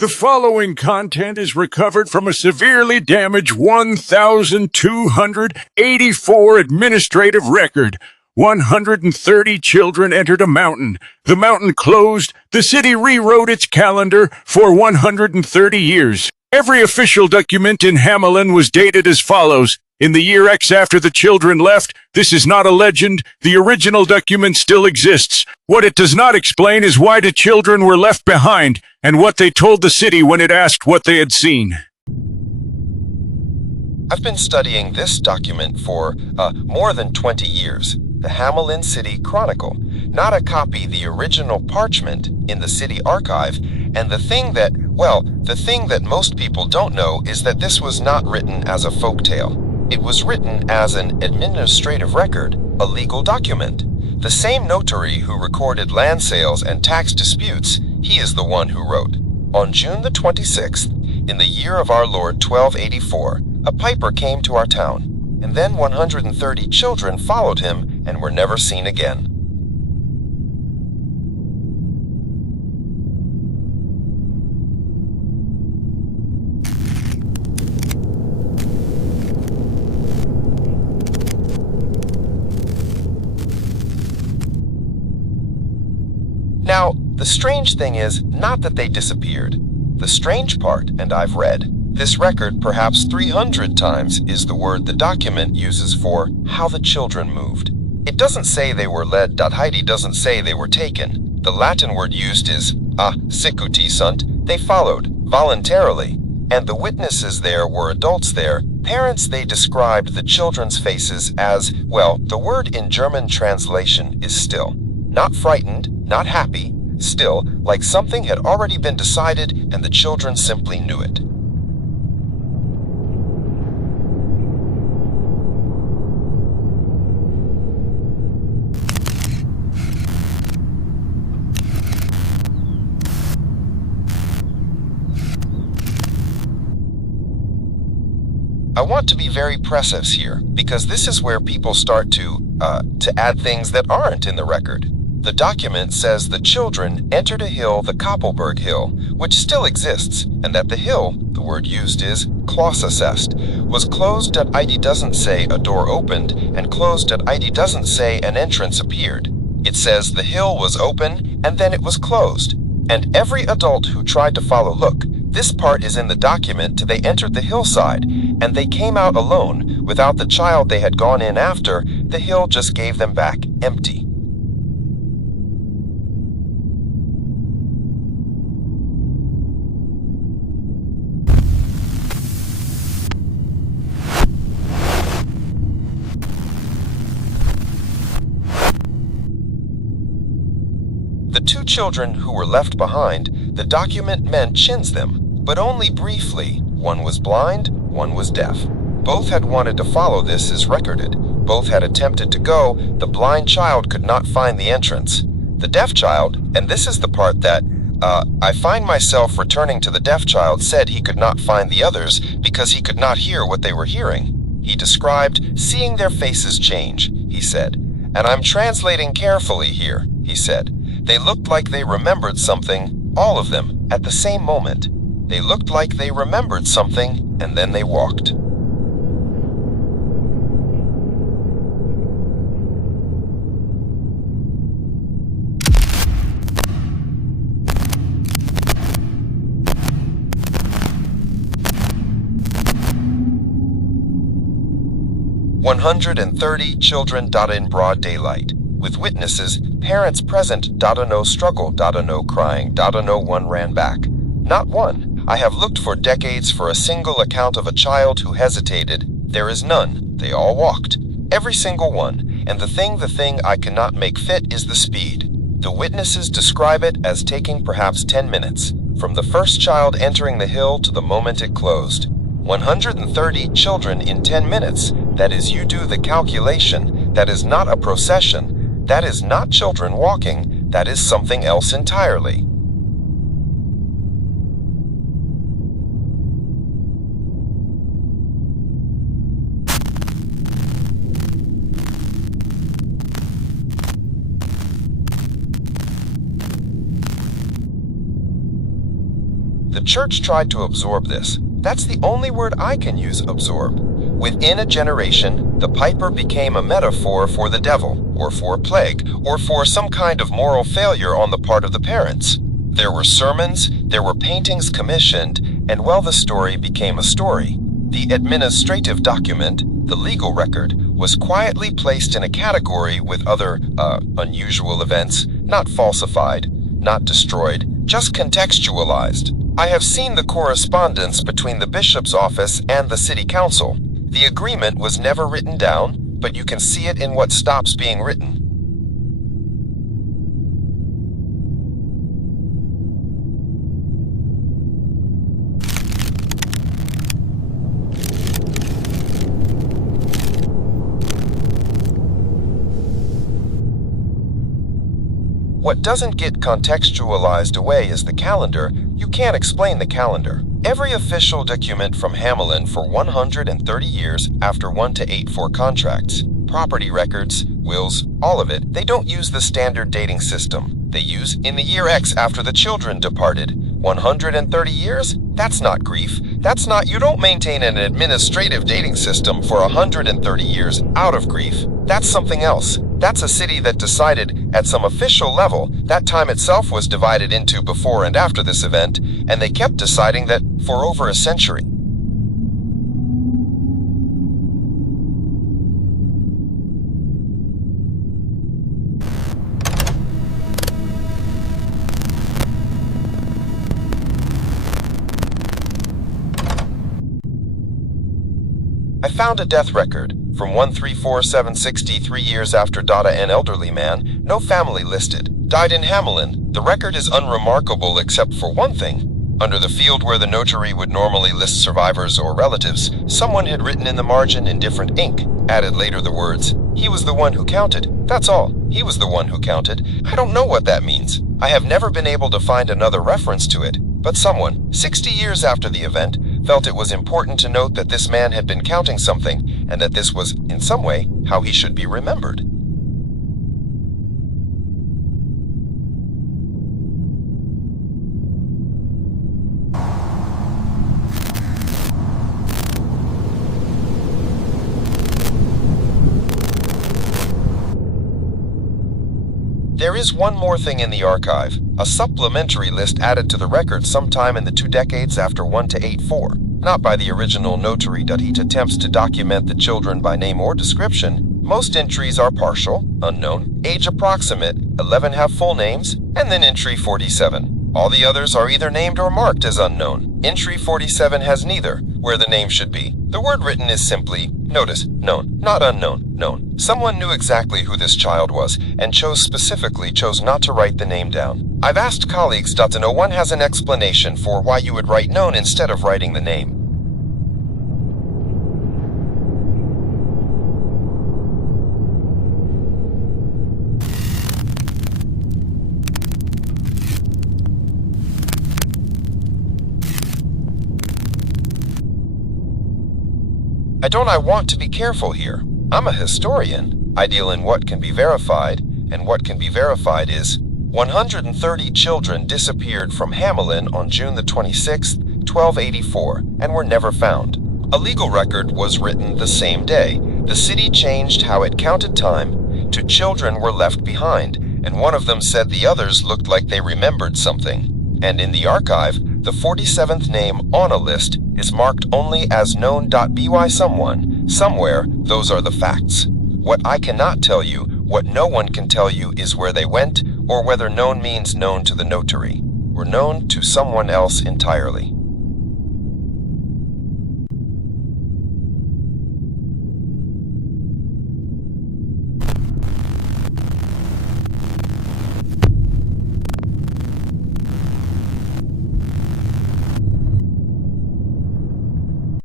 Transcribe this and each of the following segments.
The following content is recovered from a severely damaged 1,284 administrative record. 130 children entered a mountain. The mountain closed. The city rewrote its calendar for 130 years. Every official document in Hamelin was dated as follows. In the year X after the children left, this is not a legend. The original document still exists. What it does not explain is why the children were left behind and what they told the city when it asked what they had seen. I've been studying this document for more than 20 years. The Hamelin City Chronicle, not a copy, the original parchment in the city archive. And the thing that most people don't know is that this was not written as a folktale. It was written as an administrative record, a legal document. The same notary who recorded land sales and tax disputes, he is the one who wrote, "On June the 26th, in the year of our Lord 1284, a piper came to our town, and then 130 children followed him and were never seen again." Now, the strange thing is not that they disappeared. The strange part, and I've read, this record perhaps 300 times is the word the document uses for how the children moved. It doesn't say they were led. Heidi doesn't say they were taken. The Latin word used is sicuti sunt. They followed, voluntarily. And the witnesses there were adults there. Parents, they described the children's faces as, well, the word in German translation is still. Not frightened, not happy, still, like something had already been decided and the children simply knew it. I want to be very precise here, because this is where people start to add things that aren't in the record. The document says the children entered a hill, the Koppelberg Hill, which still exists, and that the hill, the word used is klossessest, was closed. ID doesn't say a door opened, and closed. ID doesn't say an entrance appeared. It says the hill was open, and then it was closed. And every adult who tried to follow, look, this part is in the document. They entered the hillside, and they came out alone. Without the child they had gone in after, the hill just gave them back empty. The two children who were left behind, the document mentions them, but only briefly. One was blind, one was deaf. Both had wanted to follow, this is recorded. Both had attempted to go. The blind child could not find the entrance. The deaf child, and this is the part that I find myself returning to, the deaf child said he could not find the others because he could not hear what they were hearing. He described seeing their faces change, he said. And I'm translating carefully here, he said. They looked like they remembered something, all of them, at the same moment. They looked like they remembered something, and then they walked. "130 children in broad daylight, with witnesses, parents present, no struggle, no crying, no one ran back. Not one. I have looked for decades for a single account of a child who hesitated. There is none. They all walked. Every single one. And the thing I cannot make fit is the speed. The witnesses describe it as taking perhaps 10 minutes, from the first child entering the hill to the moment it closed. 130 children in 10 minutes. That is, you do the calculation. That is not a procession. That is not children walking. That is something else entirely." The church tried to absorb this. That's the only word I can use, absorb. Within a generation, the piper became a metaphor for the devil, or for a plague, or for some kind of moral failure on the part of the parents. There were sermons, there were paintings commissioned, and well, the story became a story. The administrative document, the legal record, was quietly placed in a category with other, unusual events, not falsified, not destroyed, just contextualized. I have seen the correspondence between the bishop's office and the city council. The agreement was never written down, but you can see it in what stops being written. What doesn't get contextualized away is the calendar. You can't explain the calendar. Every official document from Hamelin for 130 years after 1 to 84 contracts, property records, wills, all of it, they don't use the standard dating system. They use in the year X after the children departed. 130 years? That's not grief. You don't maintain an administrative dating system for 130 years out of grief. That's something else. That's a city that decided, at some official level, that time itself was divided into before and after this event, and they kept deciding that for over a century. I found a death record from 134763 years after Dada, an elderly man, no family listed, died in Hamelin. The record is unremarkable except for one thing. Under the field where the notary would normally list survivors or relatives, someone had written in the margin in different ink, added later the words, "He was the one who counted." That's all. He was the one who counted. I don't know what that means. I have never been able to find another reference to it. But someone, 60 years after the event, felt it was important to note that this man had been counting something, and that this was, in some way, how he should be remembered. There is one more thing in the archive, a supplementary list added to the record sometime in the 2 decades after 1 to 84. Not by the original notary. He attempts to document the children by name or description. Most entries are partial, unknown, age approximate, 11 have full names, and then entry 47. All the others are either named or marked as unknown. Entry 47 has neither, where the name should be. The word written is simply, notice, known, not unknown, known. Someone knew exactly who this child was, and chose not to write the name down. I've asked colleagues. No one has an explanation for why you would write known instead of writing the name. I want to be careful here. I'm a historian. I deal in what can be verified, and what can be verified is 130 children disappeared from Hamelin on June the 26th, 1284, and were never found. A legal record was written the same day. The city changed how it counted time to children were left behind, and one of them said the others looked like they remembered something. And in the archive, the 47th name on a list is marked only as known.by someone, somewhere. Those are the facts. What I cannot tell you, what no one can tell you, is where they went, or whether known means known to the notary, or known to someone else entirely.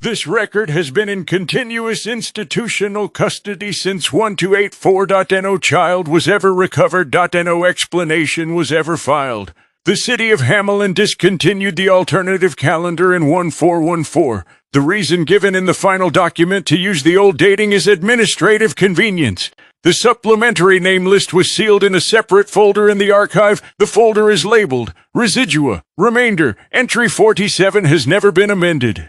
This record has been in continuous institutional custody since 1284. No child was ever recovered. No explanation was ever filed. The city of Hamelin discontinued the alternative calendar in 1414. The reason given in the final document to use the old dating is administrative convenience. The supplementary name list was sealed in a separate folder in the archive. The folder is labeled Residua. Remainder. Entry 47 has never been amended.